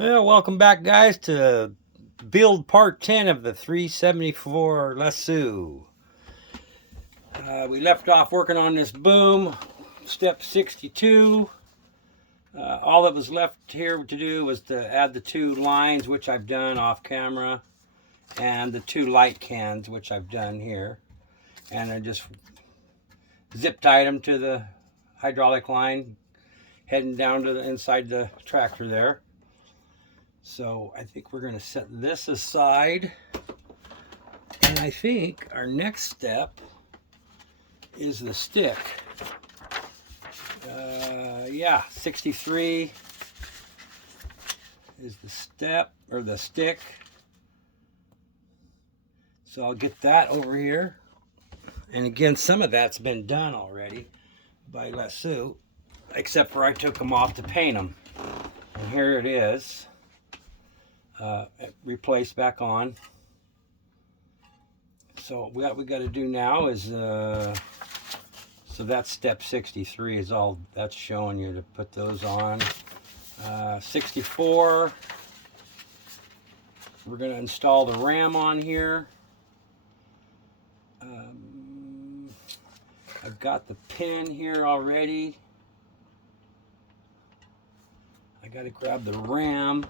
Well, welcome back, guys, to build part 10 of the 374 lesu. We left off working on this boom, step 62. All that was left here to do was to add the two lines, which I've done off camera, and the two light cans, which I've done here. And I just zip tied them to the hydraulic line, heading down to the inside the tractor there. So I think we're going to set this aside, and I think our next step is the stick. Yeah, 63 is the step, or the stick. So I'll get that over here. And again, some of that's been done already by lesu, except for I took them off to paint them. And here it is. Replaced back on. So what we got to do now is so that's step 63 is all that's showing you to put those on. 64, we're going to install the ram on here. I've got the pin here already. I got to grab the ram.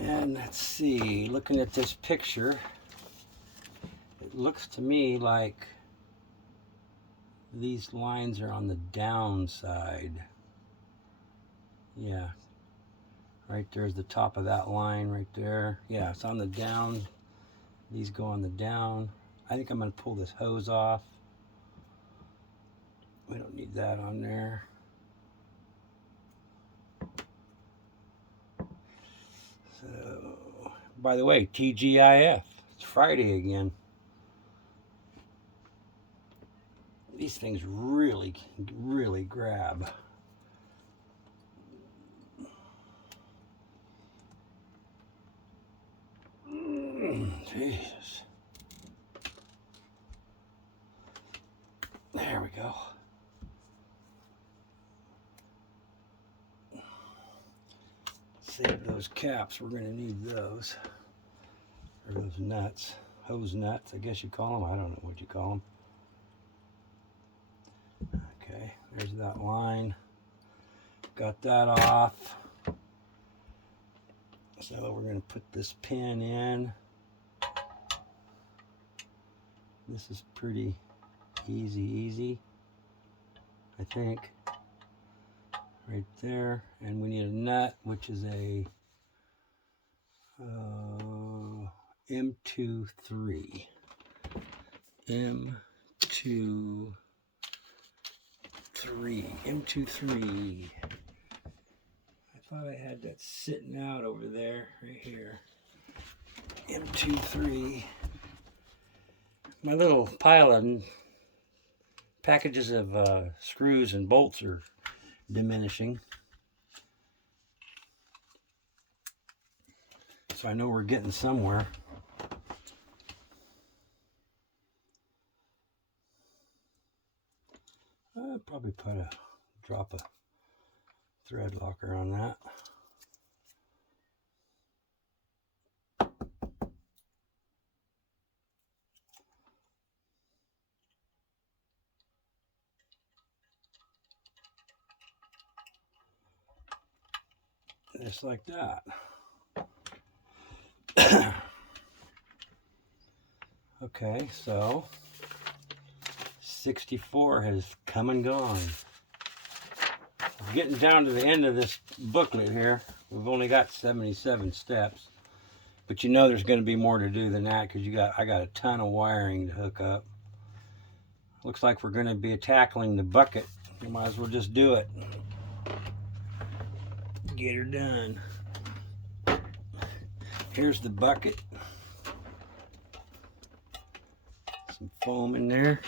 And let's see, looking at this picture, it looks to me like these lines are on the down side. Yeah, right there's the top of that line right there. Yeah, it's on the down. These go on the down. I think I'm going to pull this hose off. We don't need that on there. So, by the way, TGIF, it's Friday again. These things really grab. Jesus. There we go. Save those caps, we're going to need those. Or those nuts. Hose nuts, I guess you call them. I don't know what you call them. Okay, there's that line. Got that off. So we're going to put this pin in. This is pretty easy, I think. Right there. And we need a nut, which is a M23. M23. I thought I had that sitting out over there, right here. M23. My little pile of packages of screws and bolts are diminishing. So I know we're getting somewhere. I'll probably drop a thread locker on that. Just like that. Okay, so 64 has come and gone. We're getting down to the end of this booklet here. We've only got 77 steps, but you know there's going to be more to do than that because I got a ton of wiring to hook up. Looks like we're going to be tackling the bucket. We might as well just do it. Get her done. Here's the bucket. Some foam in there.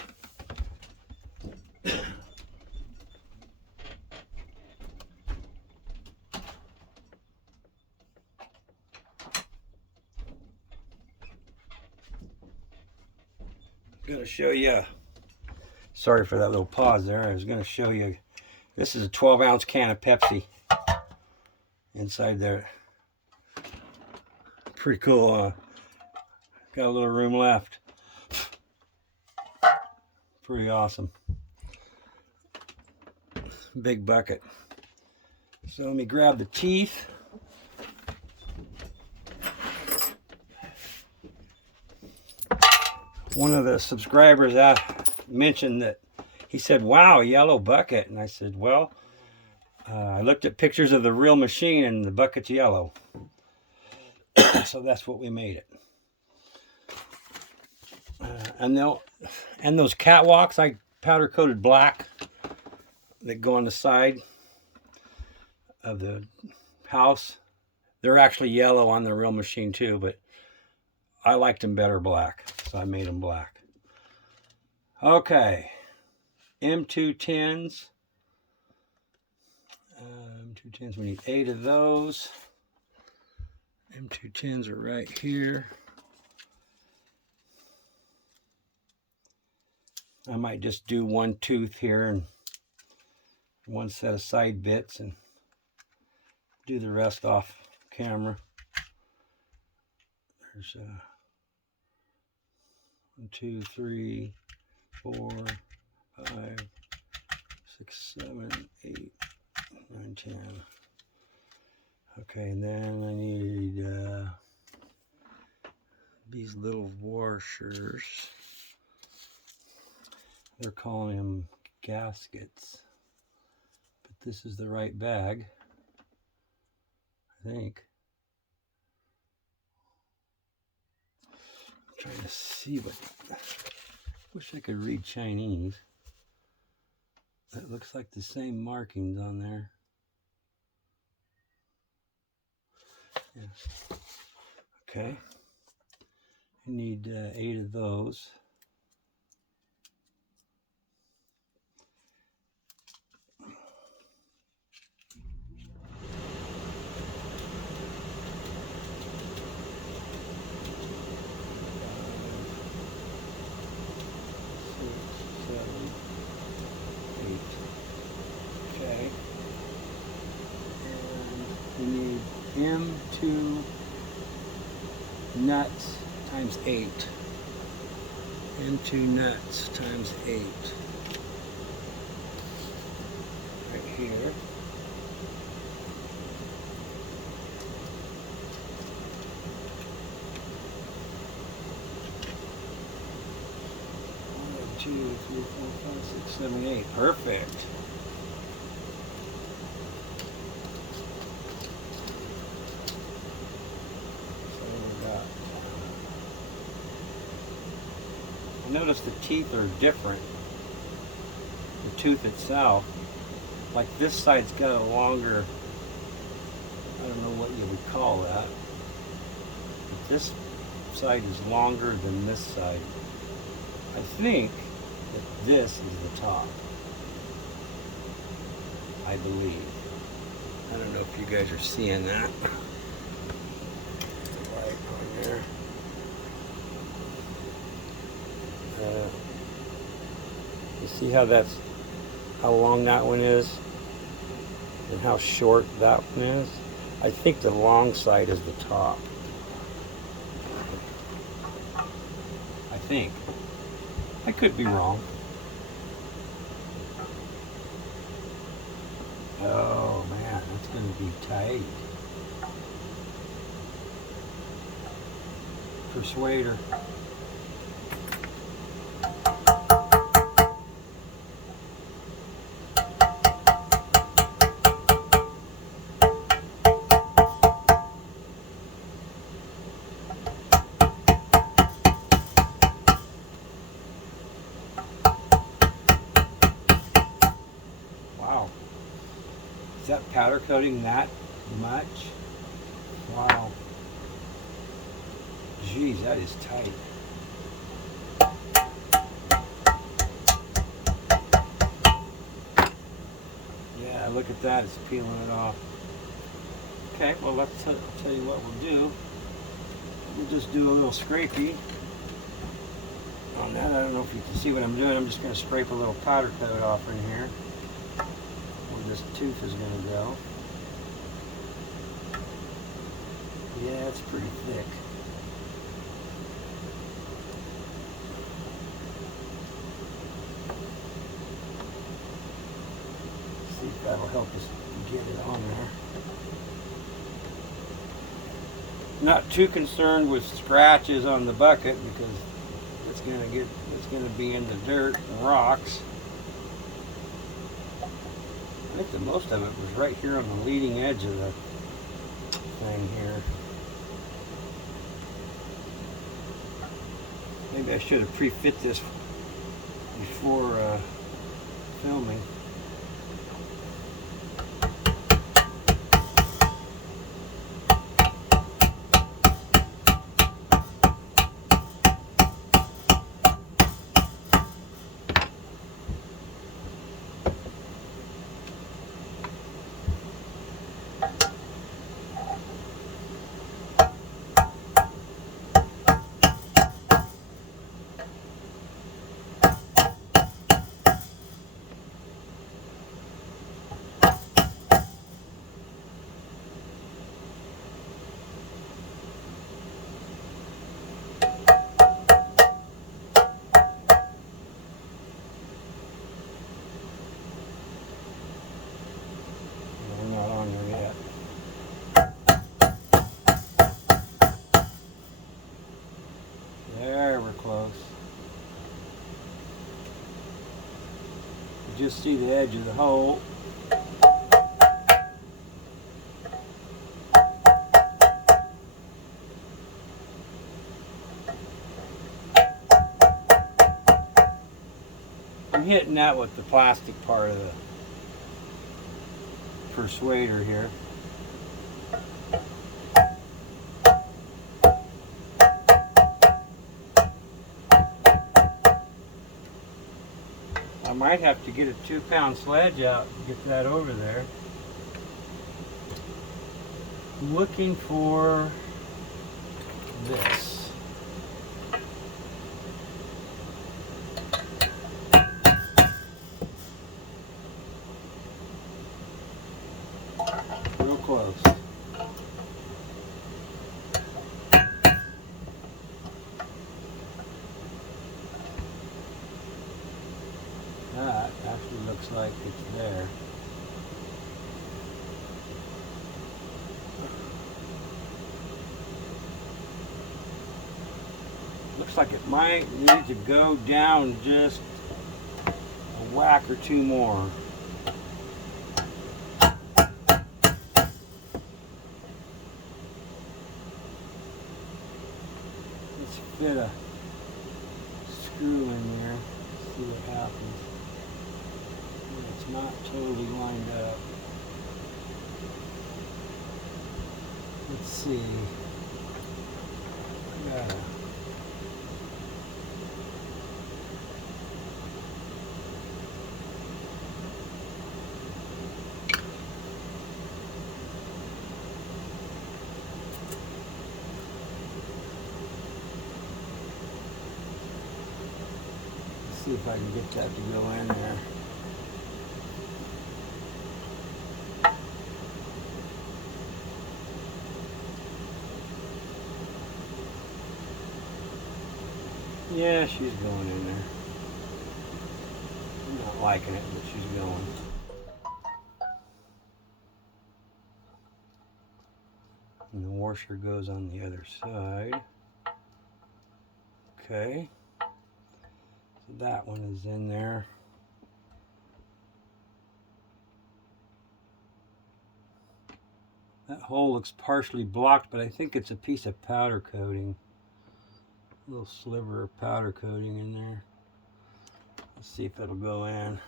Going to show you Sorry for that little pause there. I was going to show you. This is a 12-ounce can of Pepsi inside there. Pretty cool. Got a little room left. Pretty awesome. Big bucket. So let me grab the teeth. One of the subscribers mentioned that he said, wow, yellow bucket. And I said, well, I looked at pictures of the real machine and the bucket's yellow. So that's what we made it. And those catwalks I powder coated black that go on the side of the house. They're actually yellow on the real machine too, but I liked them better black, so I made them black. Okay, M210s. M210s, we need 8 of those. M210s are right here. I might just do one tooth here and one set of side bits and do the rest off camera. There's 1, 2, 3, 4, 5, 6, 7, 8, 9, 10. Okay, and then I need these little washers. They're calling them gaskets, but this is the right bag, I think. I'm trying to see what, wish I could read Chinese. That looks like the same markings on there. Yeah. Okay, I need 8 of those. M2 nuts times 8. M2 nuts times 8. Right here. 1, 2, 3, 4, 5, 6, 7, 8. Perfect. Notice the teeth are different. The tooth itself, like this side's got a longer, I don't know what you would call that, but this side is longer than this side. I think that this is the top, I believe. I don't know if you guys are seeing that. Right on there. You see how long that one is and how short that one is? I think the long side is the top. I think. I could be wrong. Oh man, that's going to be tight. Persuader. Is that powder coating that much? Wow. Geez, that is tight. Yeah, look at that, it's peeling it off. Okay, well let's tell you what we'll do. We'll just do a little scrapey On that, I don't know if you can see what I'm doing. I'm just going to scrape a little powder coat off in here where this tooth is going to go. Yeah, it's pretty thick. See if that'll help us get it on there. Not too concerned with scratches on the bucket because it's going to be in the dirt and rocks. I think the most of it was right here on the leading edge of the thing here. Maybe I should have pre-fit this before filming. There, we're close. You just see the edge of the hole. I'm hitting that with the plastic part of the persuader here. I might have to get a 2-pound sledge out and get that over there. Looking for this. Real close. That actually looks like it's there. Looks like it might need to go down just a whack or two more. Let's fit a screw in there, see what happens. It's not totally lined up. Let's see. See if I can get that to go in there. Yeah, she's going in there. I'm not liking it, but she's going. And the washer goes on the other side. Okay. So that one is in there. That hole looks partially blocked, but I think it's a piece of powder coating. A little sliver of powder coating in there. Let's see if it'll go in.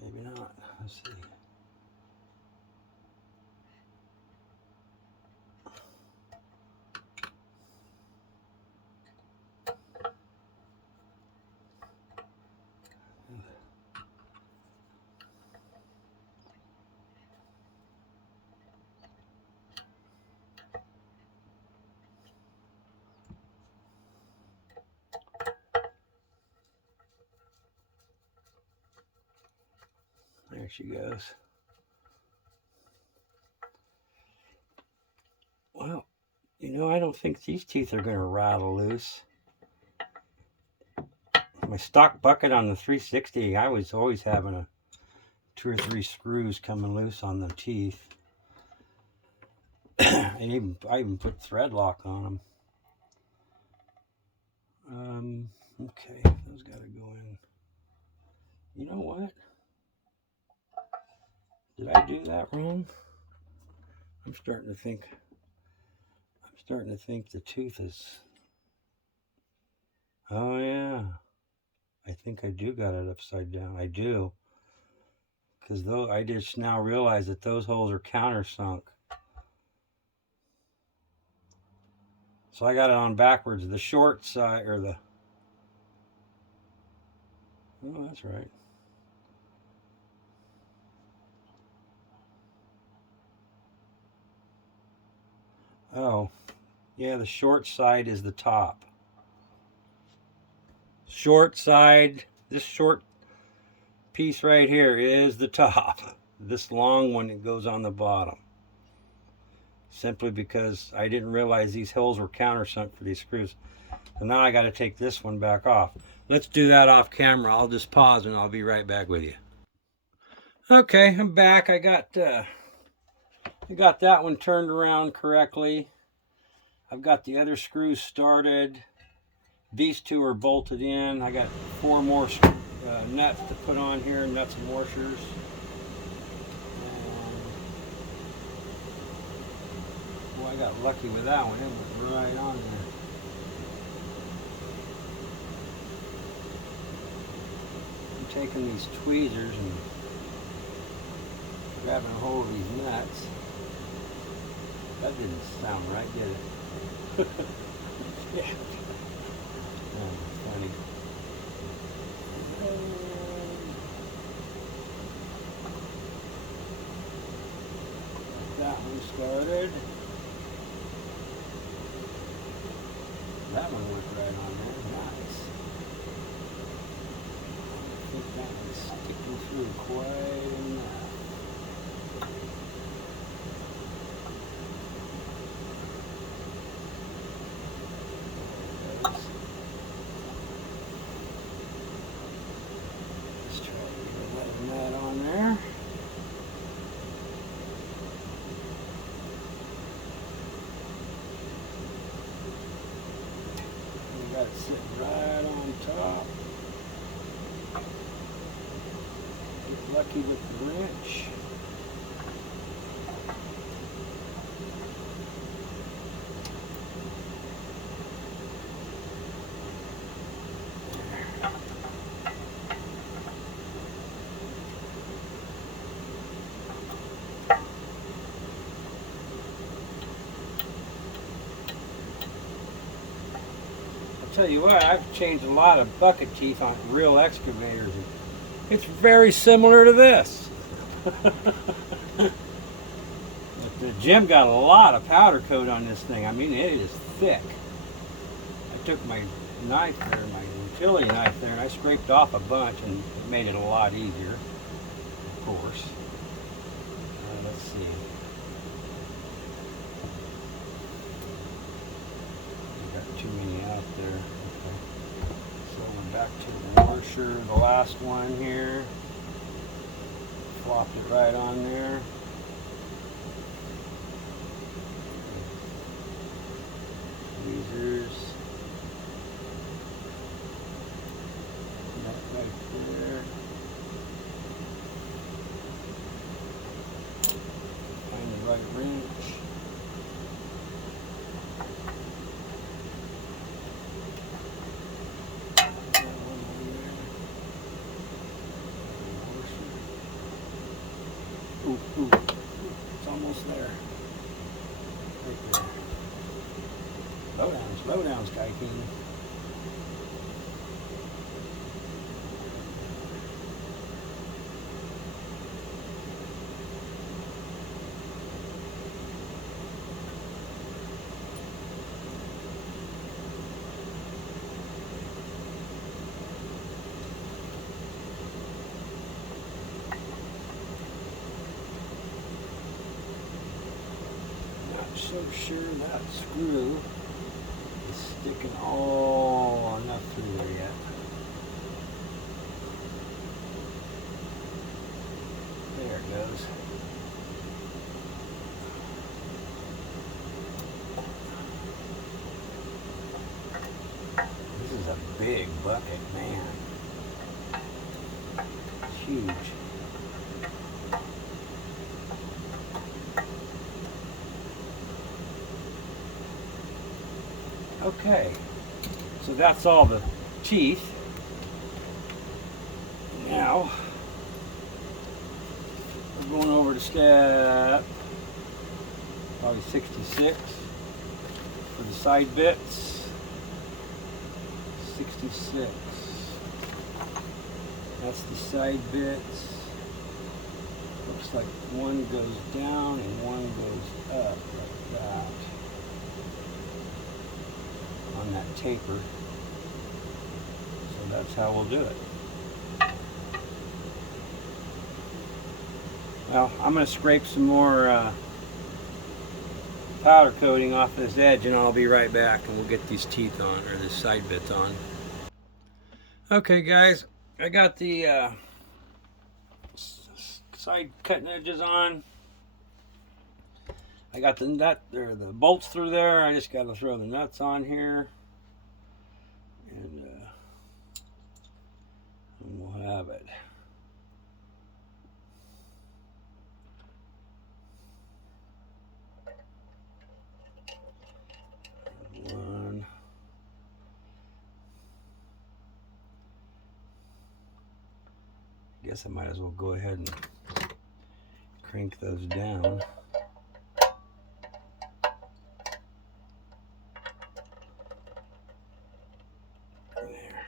Maybe not. Let's see. she goes. Well, you know, I don't think these teeth are going to rattle loose. My stock bucket on the 360, I was always having 2 or 3 screws coming loose on the teeth. I even put thread lock on them. Okay, those got to go in. You know what? Did I do that wrong? I'm starting to think the tooth is. Oh yeah, I think I do got it upside down. I do, because though I just now realize that those holes are countersunk. So I got it on backwards. The short side, or the. Oh, that's right. Oh, yeah, the short side is the top. Short side, this short piece right here is the top. This long one, it goes on the bottom. Simply because I didn't realize these holes were countersunk for these screws. So now I got to take this one back off. Let's do that off camera. I'll just pause and I'll be right back with you. Okay, I'm back. I got that one turned around correctly. I've got the other screws started. These 2 are bolted in. I got 4 more nuts to put on here, nuts and washers. Well, I got lucky with that one. It went right on there. I'm taking these tweezers and grabbing a hold of these nuts. That didn't sound right, did it? Yeah. Oh, funny. That one started. That one worked right on there. Nice. I think that one's sticking through quite enough. Let's try to get that on there. Got it sitting right on top. Get lucky with the wrench. Tell you what, I've changed a lot of bucket teeth on real excavators. It's very similar to this. But Jim got a lot of powder coat on this thing. I mean, it is thick. I took my knife there, my utility knife there, and I scraped off a bunch, and it made it a lot easier, of course. Let's see. Too many out there. Okay. So we're back to the washer, the last one here. Flopped it right on there. Tweezers. That right there. Find the right wrench. Ooh, it's almost there. Right there. Slow down, Sky King. so sure that screw is sticking all enough through there yet. There it goes. This is a big bucket, man. It's huge. Okay, so that's all the teeth. Now, we're going over to step probably 66 for the side bits. 66. That's the side bits. Looks like one goes down and one goes up like that on that taper. So that's how we'll do it. Well, I'm going to scrape some more powder coating off this edge and I'll be right back and we'll get these teeth on, or the side bits on. Okay guys, I got the side cutting edges on. I got the nut, or the bolts through there. I just got to throw the nuts on here. And we'll have it. One. I guess I might as well go ahead and crank those down. There.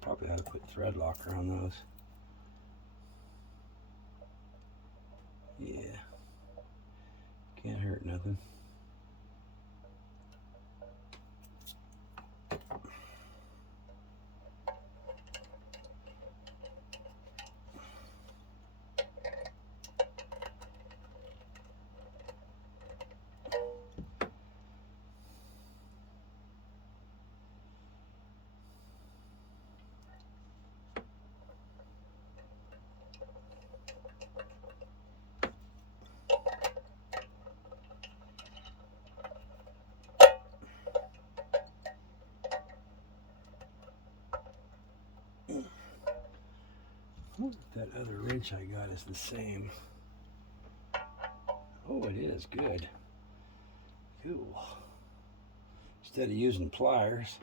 Probably ought to put thread locker on those. Yeah. Can't hurt nothing. I wonder if that other wrench I got is the same. Oh, it is. Good. Cool. Instead of using pliers,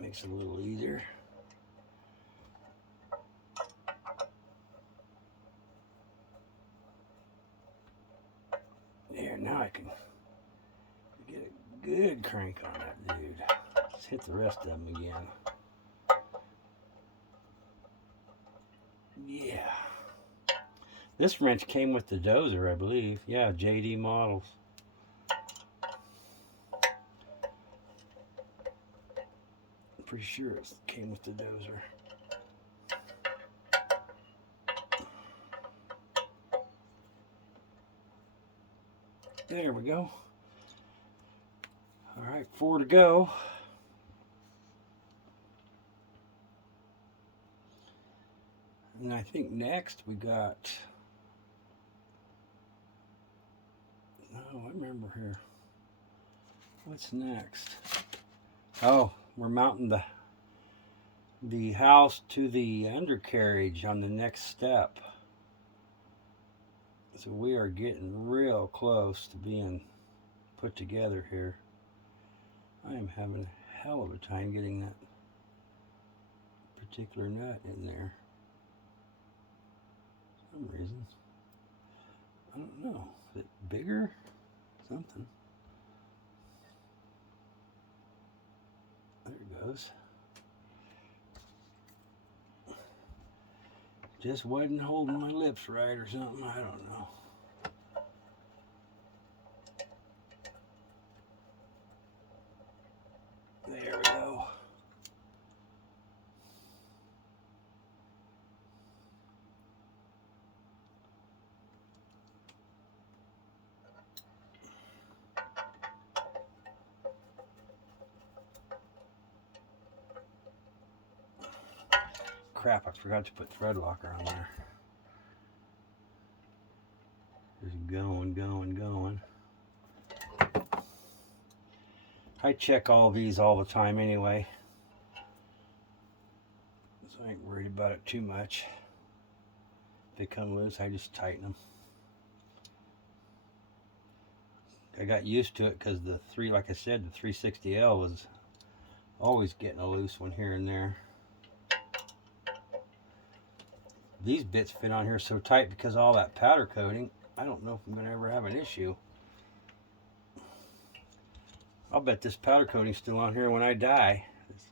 makes it a little easier. There, now I can get a good crank on that dude. Let's hit the rest of them again. Yeah. This wrench came with the dozer, I believe. Yeah, JD models. I'm pretty sure it came with the dozer. There we go. All right, 4 to go. And I think next we got, oh, I remember here. What's next? Oh, we're mounting the house to the undercarriage on the next step. So we are getting real close to being put together here. I am having a hell of a time getting that particular nut in there. For some reason. I don't know. Is it bigger? Something. There it goes. Just wasn't holding my lips right or something. I don't know. crap, I forgot to put thread locker on there. Just going. I check all these all the time anyway, so I ain't worried about it too much. If they come loose, I just tighten them. I got used to it because the like I said, the 360L was always getting a loose one here and there. These bits fit on here so tight because of all that powder coating. I don't know if I'm going to ever have an issue. I'll bet this powder coating's still on here when I die.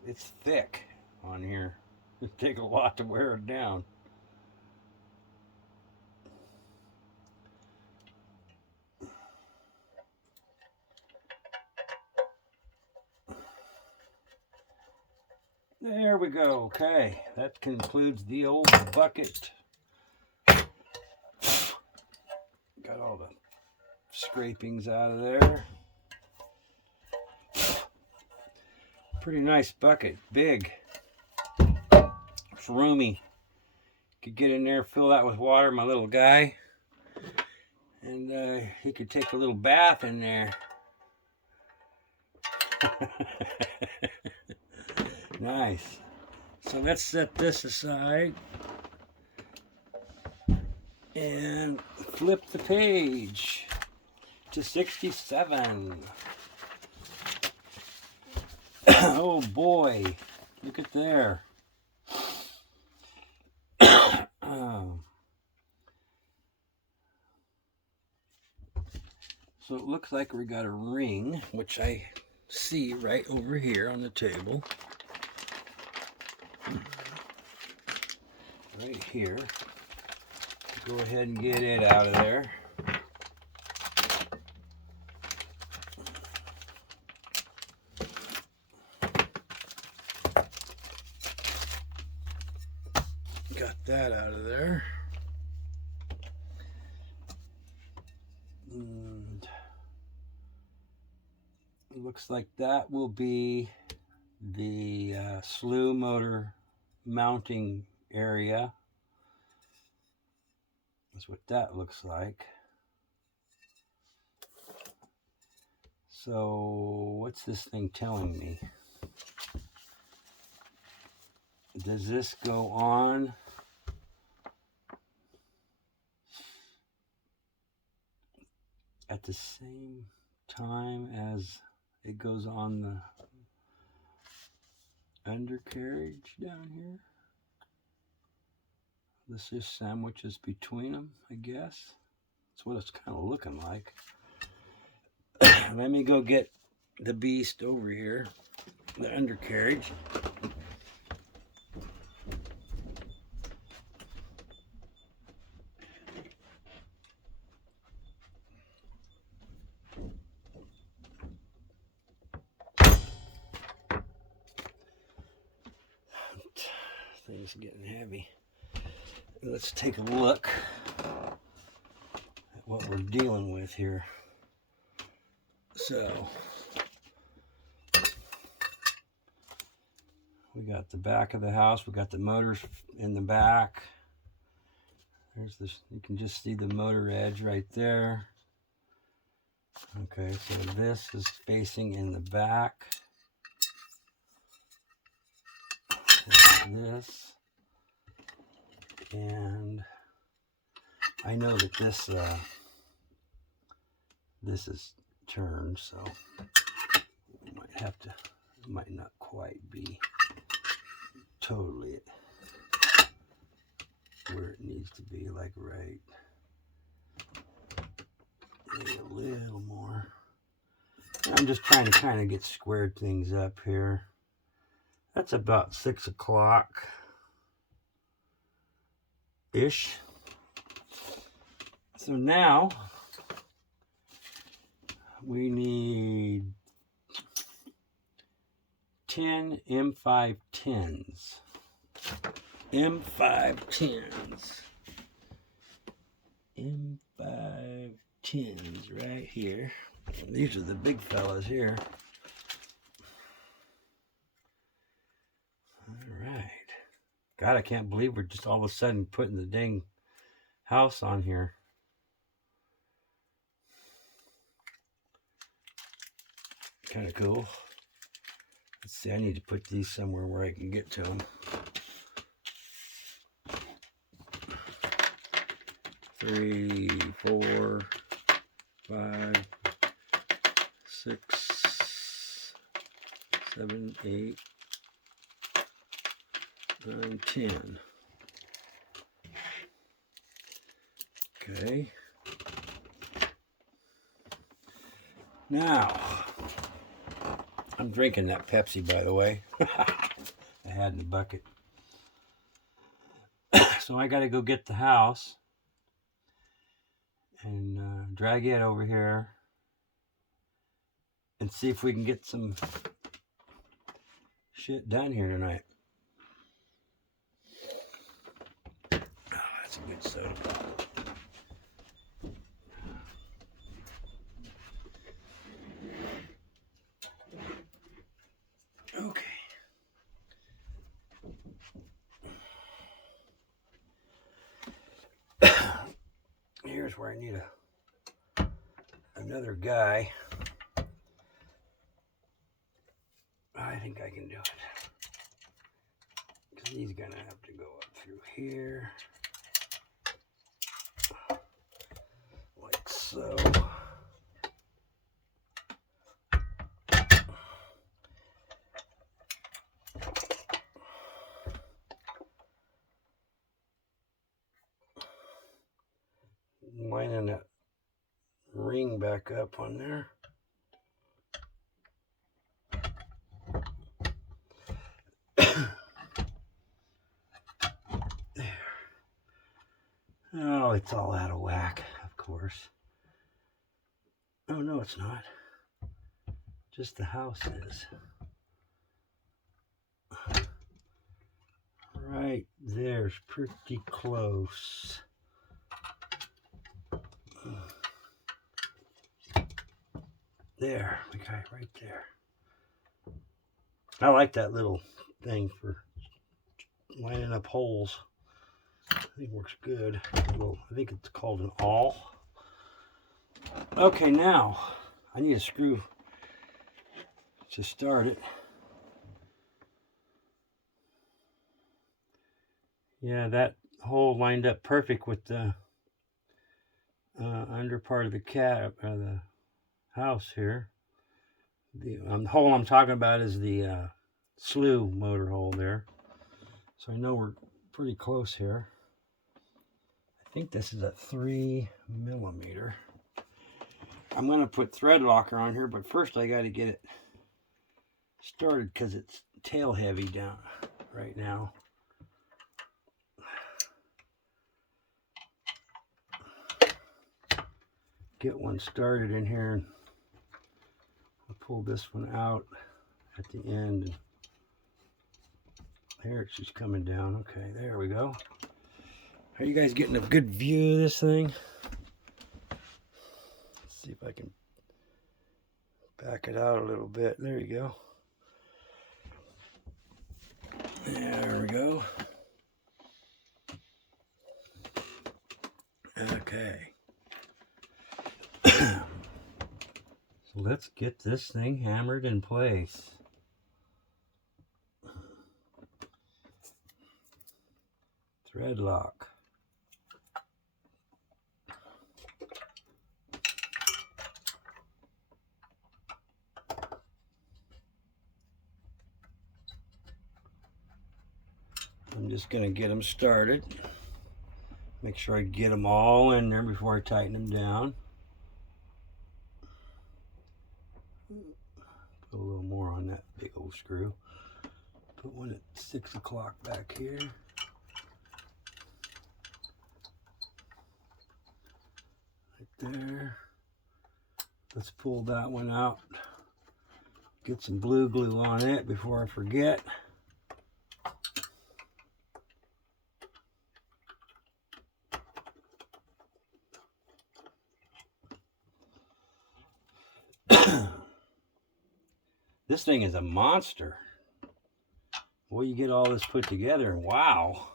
It's thick on here. It'd take a lot to wear it down. There we go. Okay, that concludes the old bucket. Got all the scrapings out of there. Pretty nice bucket, big. It's roomy. Could get in there, fill that with water, my little guy. And he could take a little bath in there. Nice. So let's set this aside and flip the page to 67. Oh boy, look at there. So it looks like we got a ring, which I see right over here on the table. Right here. Go ahead and get it out of there. Got that out of there. And it looks like that will be the Slew Motor mounting area. That's what that looks like. So what's this thing telling me? Does this go on at the same time as it goes on the undercarriage down here? This just sandwiches between them, I guess. That's what it's kind of looking like. Let me go get the beast over here, the undercarriage. Things getting heavy. Let's take a look at what we're dealing with here. So we got the back of the house, we got the motors in the back. There's this, you can just see the motor edge right there. Okay, so this is facing in the back. This, and I know that this is turned, so we might have to, it might not quite be totally where it needs to be, like right, maybe a little more. I'm just trying to kind of get squared things up here. That's about 6 o'clock ish. So now we need 10 M510s. M510s. M510s right here. These are the big fellas here. All right. God, I can't believe we're just all of a sudden putting the dang house on here. Kind of cool. Let's see, I need to put these somewhere where I can get to them. 3, 4, 5, 6, 7, 8, 9, 10. Okay. Now, I'm drinking that Pepsi, by the way. I had in the bucket. So I got to go get the house and drag it over here and see if we can get some shit done here tonight. Oh, that's a good soda bottle. Okay. Here's where I need another guy. I think I can do it. Because he's going to have to go up through here. Like so. Lining that ring back up on there. There. Oh, it's all out of whack, of course. Oh, no, it's not. Just the house is. Right there's pretty close. There, we got it right there. I like that little thing for lining up holes. I think it works good. Well, I think it's called an awl. Okay, now I need a screw to start it. Yeah, that hole lined up perfect with the under part of the cab or the house here. The hole I'm talking about is the Slew Motor hole there. So I know we're pretty close here. I think this is a 3 millimeter. I'm going to put thread locker on here, but first I got to get it started because it's tail heavy down right now. Get one started in here, and I'll pull this one out at the end. There, it's just coming down. Okay, there we go. Are you guys getting a good view of this thing? Let's see if I can back it out a little bit. There you go. There we go. Okay. So let's get this thing hammered in place. Thread lock. I'm just going to get them started. Make sure I get them all in there before I tighten them down. Put a little more on that big old screw. Put one at 6 o'clock back here. Right there. Let's pull that one out. Get some blue glue on it before I forget. This thing is a monster. Well, you get all this put together, and wow,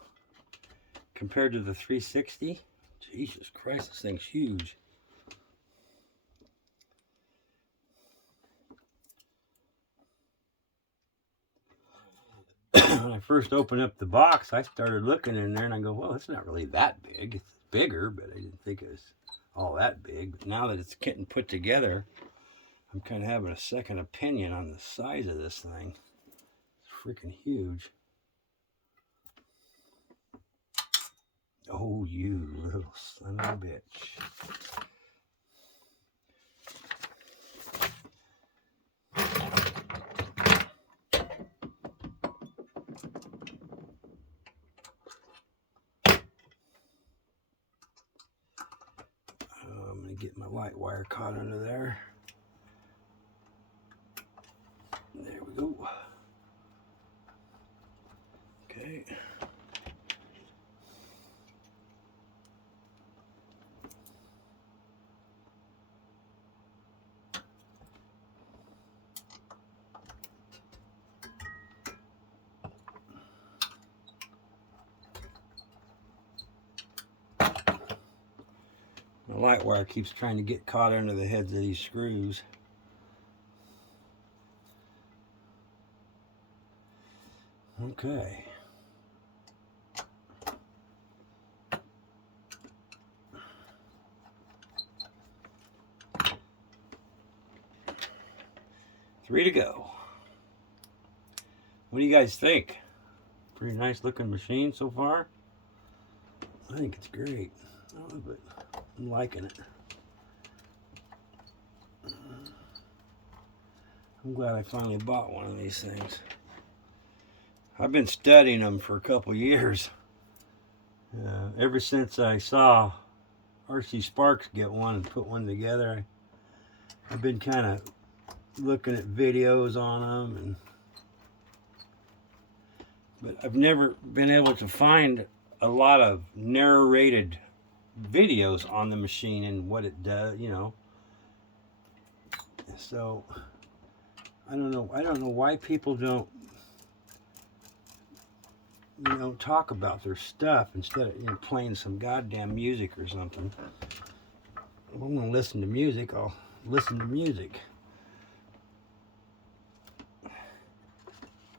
compared to the 360, Jesus Christ, this thing's huge. When I first opened up the box, I started looking in there and I go, well, it's not really that big. It's bigger, but I didn't think it was all that big. But now that it's getting put together, I'm kind of having a second opinion on the size of this thing. It's freaking huge. Oh, you little son of a bitch. I'm going to get my light wire caught under there. There we go. Okay. The light wire keeps trying to get caught under the heads of these screws. Okay. Three to go. What do you guys think? Pretty nice looking machine so far. I think it's great. I love it. I'm liking it. I'm glad I finally bought one of these things. I've been studying them for a couple years. Ever since I saw R.C. Sparks get one and put one together, I've been kind of looking at videos on them, but I've never been able to find a lot of narrated videos on the machine and what it does, you know. So I don't know why people don't, you know, talk about their stuff instead of, you know, playing some goddamn music or something. If I'm gonna listen to music, I'll listen to music.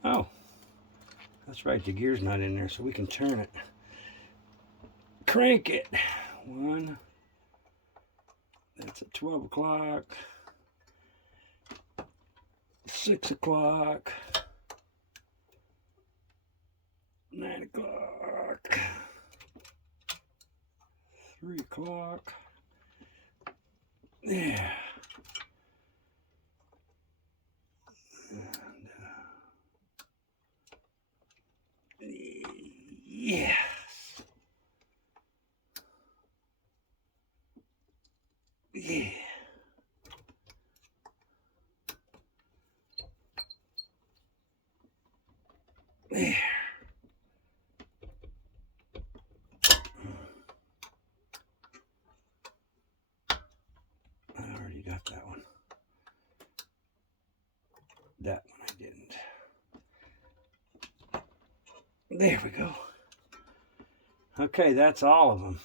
Oh, that's right, the gear's not in there, so we can turn it. Crank it. 1. That's at 12 o'clock. 6 o'clock. 9 o'clock. 3 o'clock. Yeah. Yes. Yeah. There. I already got that one. That one I didn't. There we go. Okay, that's all of them.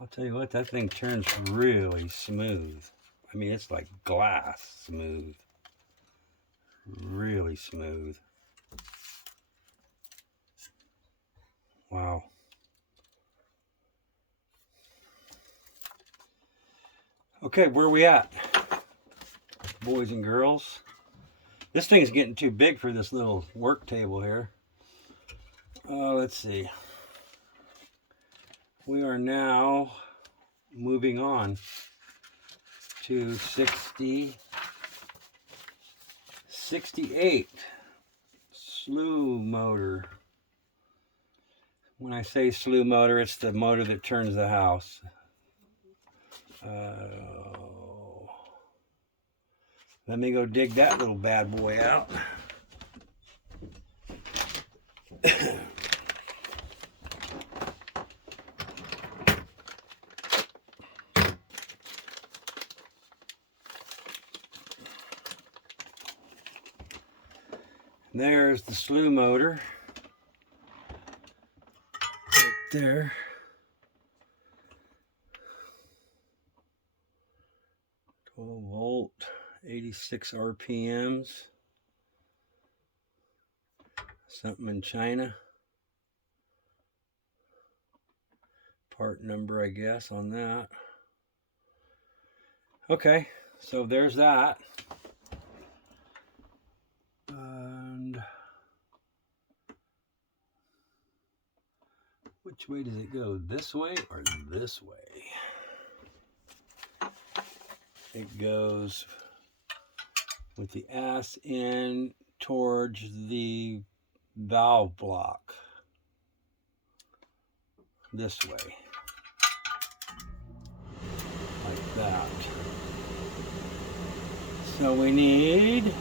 I'll tell you what, that thing turns really smooth. I mean, it's like glass smooth. Really smooth. Wow. Okay, where are we at? Boys and girls. This thing's getting too big for this little work table here. Let's see. We are now moving on to 68 Slew Motor. When I say Slew Motor, it's the motor that turns the house. Let me go dig that little bad boy out. There's the Slew Motor. Right there. Volt, 86 RPMs. Something in China. Part number, I guess, on that. Okay, so there's that. And which way does it go? This way or this way? It goes with the ass in towards the valve block. This way. Like that. So we need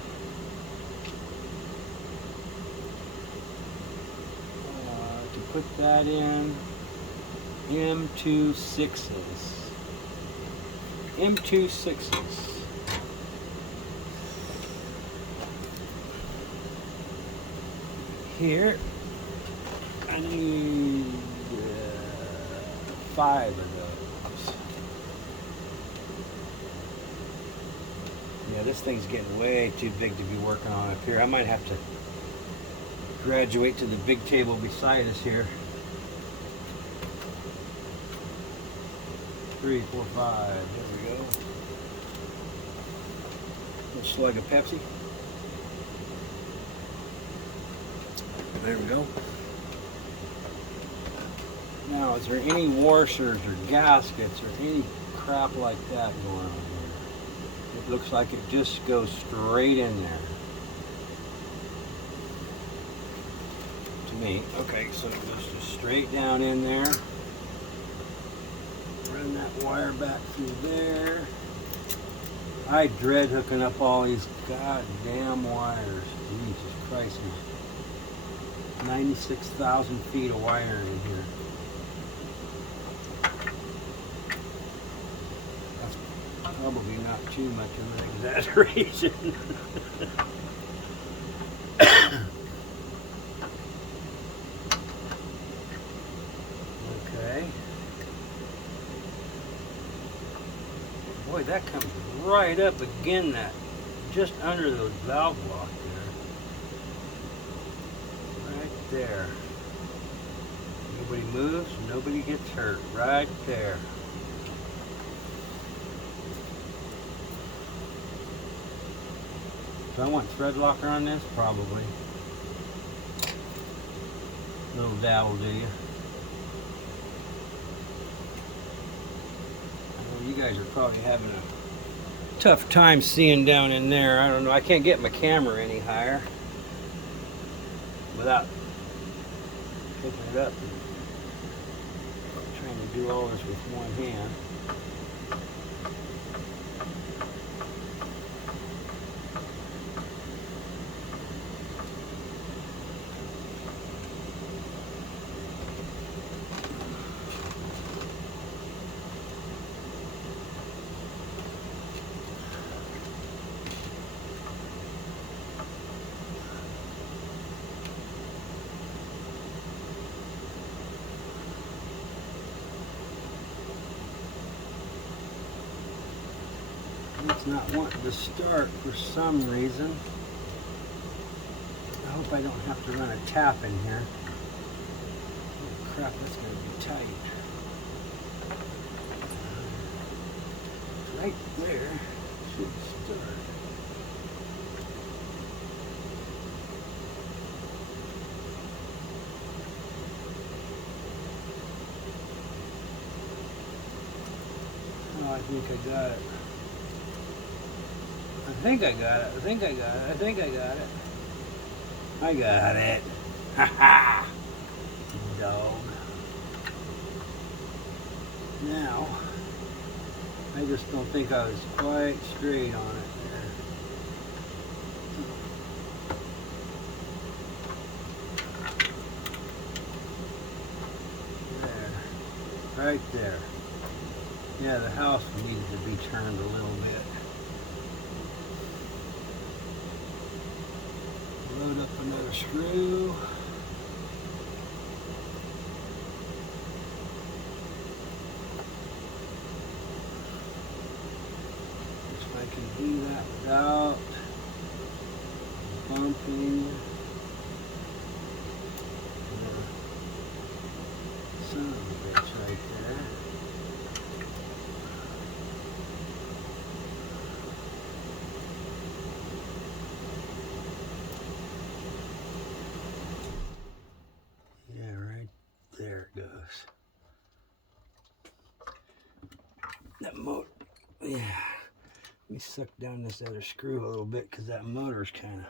to put that in M26s. M26s. Here, I need 5 of those. Yeah, this thing's getting way too big to be working on up here. I might have to graduate to the big table beside us here. 3, 4, 5. There we go. A slug of Pepsi. There we go. Now, is there any washers or gaskets or any crap like that going on here? It looks like it just goes straight in there. To me. Okay, so it goes just straight down in there. Run that wire back through there. I dread hooking up all these goddamn wires. Jesus Christ. 96,000 feet of wire in here. That's probably not too much of an exaggeration. Okay. Boy, that comes right up again, that just under those valve blocks there. Right there. Nobody moves, nobody gets hurt. Right there. Do I want thread locker on this? Probably. Little dowel, do you? I know you guys are probably having a tough time seeing down in there. I don't know. I can't get my camera any higher without picking it up and trying to do all this with one hand. It's not wanting to start for some reason. I hope I don't have to run a tap in here. Oh crap, that's going to be tight. Right there should start. Oh, I think I got it. I think I got it. I think I got it. I think I got it. I got it. Ha ha! Dog. Now, I just don't think I was quite straight on it there. There. Right there. Yeah, the house needed to be turned a little bit. Load up another screw. I can do that without bumping the son of a bitch right there. Yeah, right there it goes. That motor, yeah. Let me suck down this other screw a little bit because that motor's kind of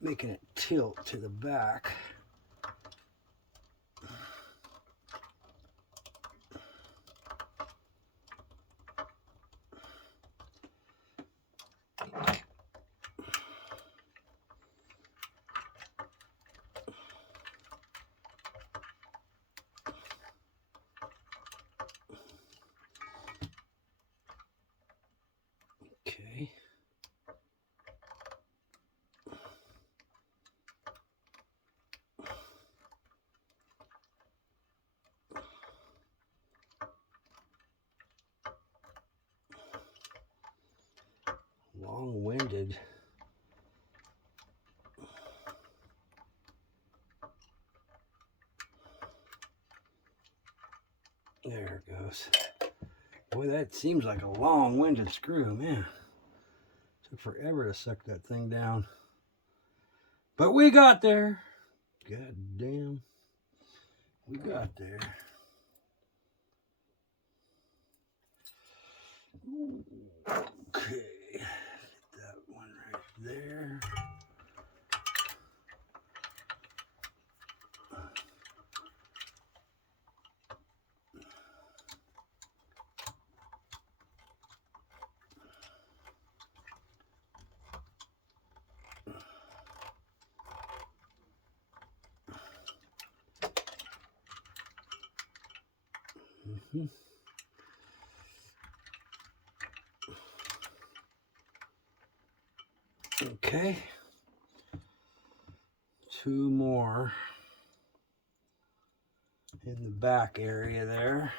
making it tilt to the back. Okay. Long-winded. There it goes. Boy, that seems like a long-winded screw, man. Took forever to suck that thing down. But we got there. God damn. We got there. Okay. Get that one right there. Okay. Two more in the back area there.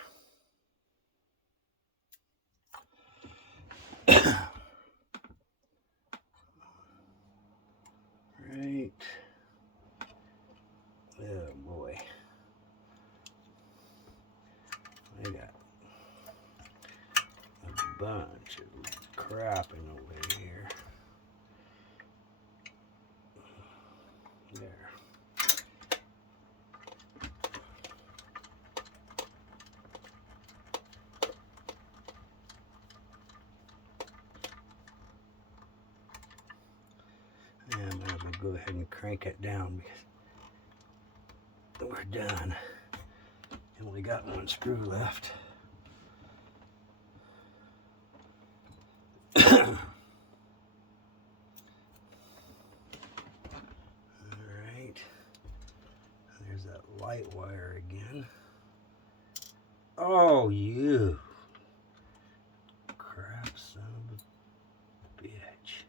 Right. Oh boy. I got a bunch of crap in the way here. There. And I might as well go ahead and crank it down because we're done. And we got one screw left. Alright. There's that light wire again. Oh, you crap son of a bitch.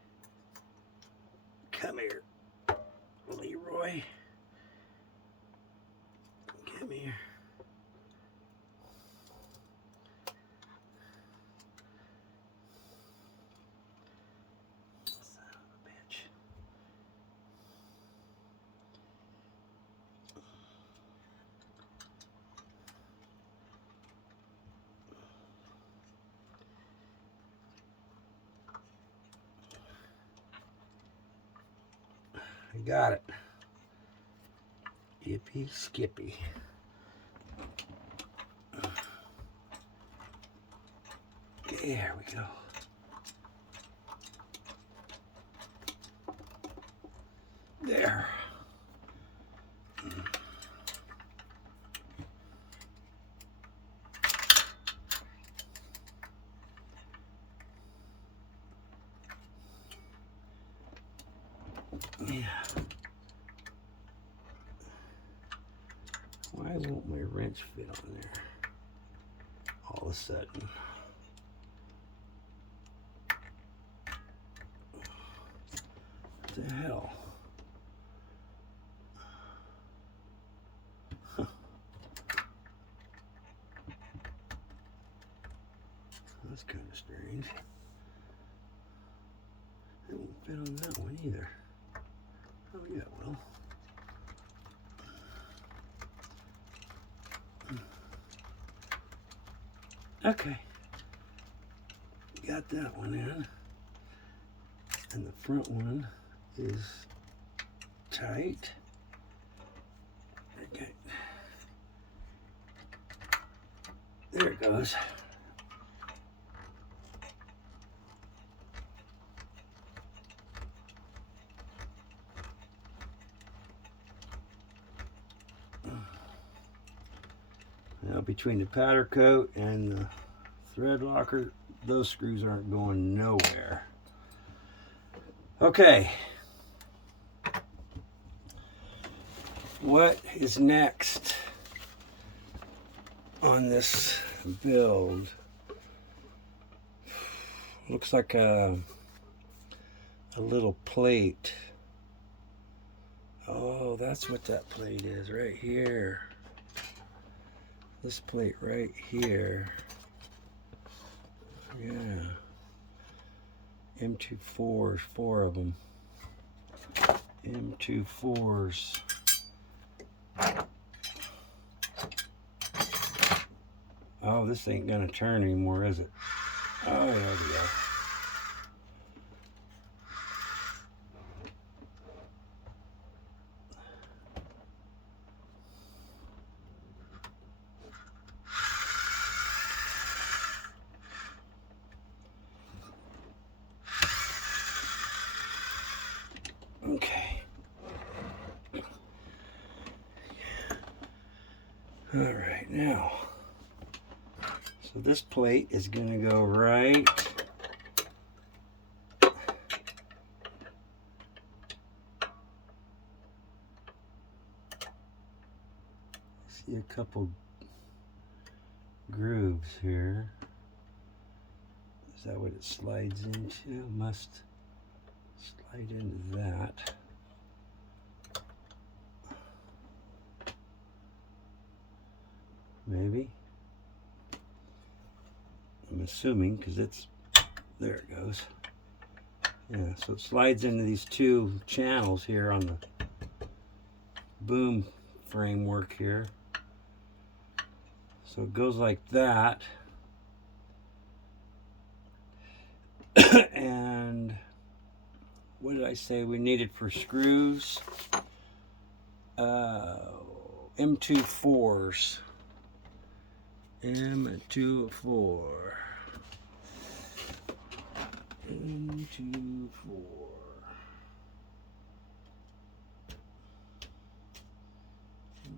Come here, Leroy. Come here. Son of a bitch. I got it. Yippee skippy. There we go. There. Yeah. Why won't my wrench fit on there all of a sudden? What the hell? That's kind of strange. It won't fit on that one either. Oh yeah, well. Okay. Got that one in. And the front one is tight. Okay. There it goes. Now between the powder coat and the thread locker, those screws aren't going nowhere. Okay. What is next on this build? Looks like a little plate. Oh, that's what that plate is right here. This plate right here. Yeah. M24s, 4 of them. M24s. Oh, this ain't gonna turn anymore, is it? Oh, there we go. Okay. All right, now, so this plate is going to go right see a couple grooves here. Is that what it slides into? Must slide into that. Maybe. I'm assuming, because it's, there it goes. Yeah, so it slides into these 2 channels here on the boom framework here. So it goes like that. And what did I say we needed for screws? M24s. M24. M24.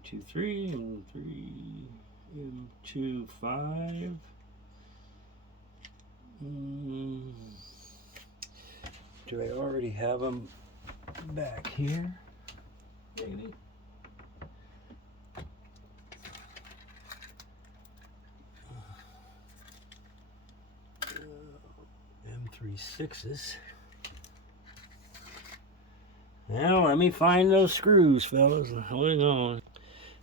M23, M3, M25. Do I already have them back here? Maybe. M36s. Well, let me find those screws, fellas. Hold on.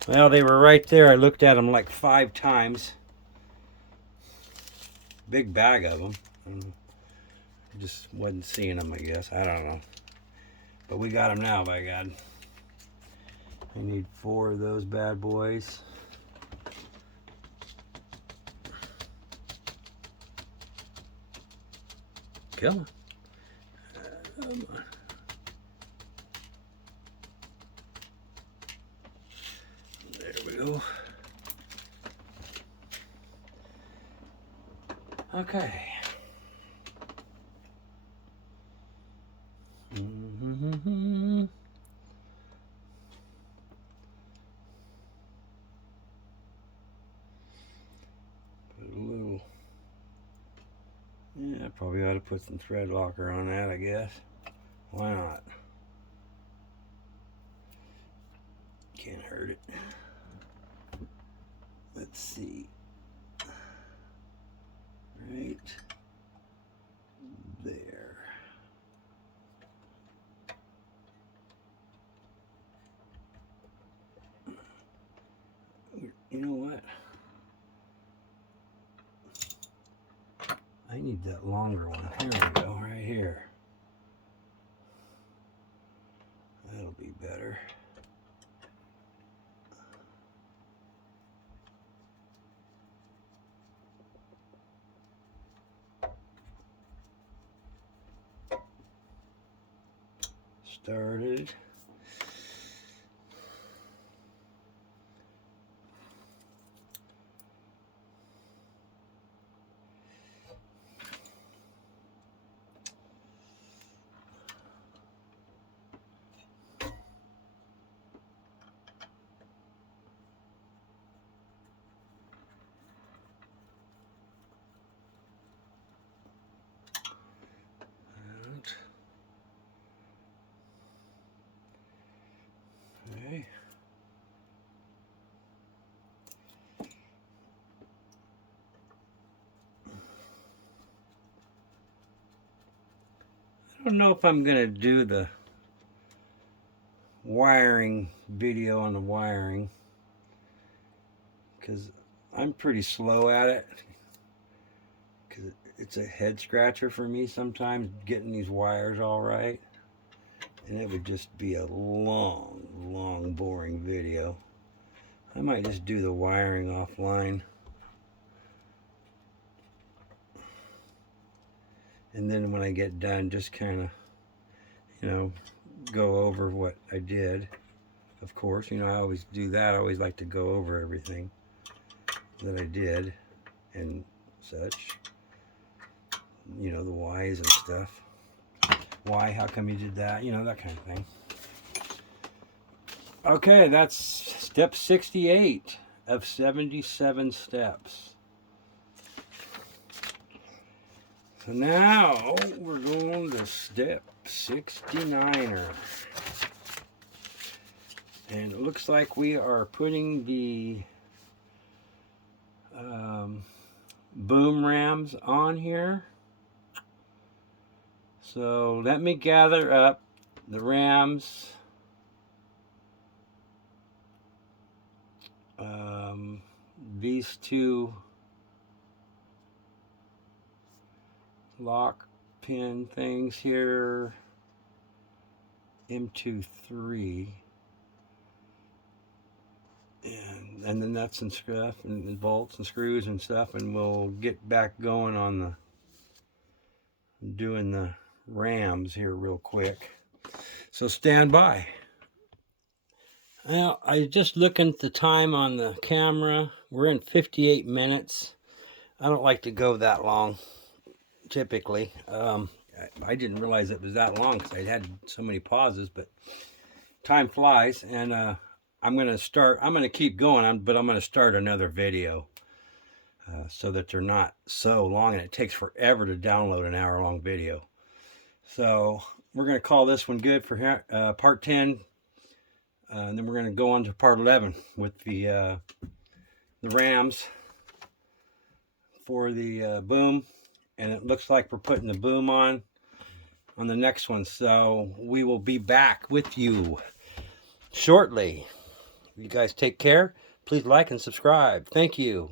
Well, they were right there. I looked at them like 5 times. Big bag of them. Just wasn't seeing them, I guess. I don't know. But we got them now, by God. I need 4 of those bad boys. Come on. Come on. There we go. Okay. Yeah, probably ought to put some thread locker on that, I guess. Why not? Can't hurt it. Let's see. Right there. You know what? I need that longer one. Here we go, right here. That'll be better. Started. Okay. I don't know if I'm going to do the wiring video on the wiring, because I'm pretty slow at it, because it's a head scratcher for me sometimes getting these wires all right, and it would just be a long boring video. I might just do the wiring offline, and then when I get done, just kind of, you know, go over what I did. Of course, you know, I always do that. I always like to go over everything that I did and such. You know, the whys and stuff. Why, how come you did that? You know, that kind of thing. Okay, that's step 68 of 77 steps. So now we're going to step 69er. And it looks like we are putting the boom rams on here. So let me gather up the rams, these two lock pin things here, M23, and the nuts and stuff, and the bolts and screws and stuff, and we'll get back going on the doing the rams here real quick. So stand by. Well, I just looking at the time on the camera. We're in 58 minutes. I don't like to go that long, typically. I didn't realize it was that long because I had so many pauses, but time flies, and I'm going to keep going, but I'm going to start another video so that they're not so long, and it takes forever to download an hour-long video. So we're going to call this one good for part 10. And then we're going to go on to part 11 with the rams for the boom. And it looks like we're putting the boom on the next one. So we will be back with you shortly. You guys take care. Please like and subscribe. Thank you.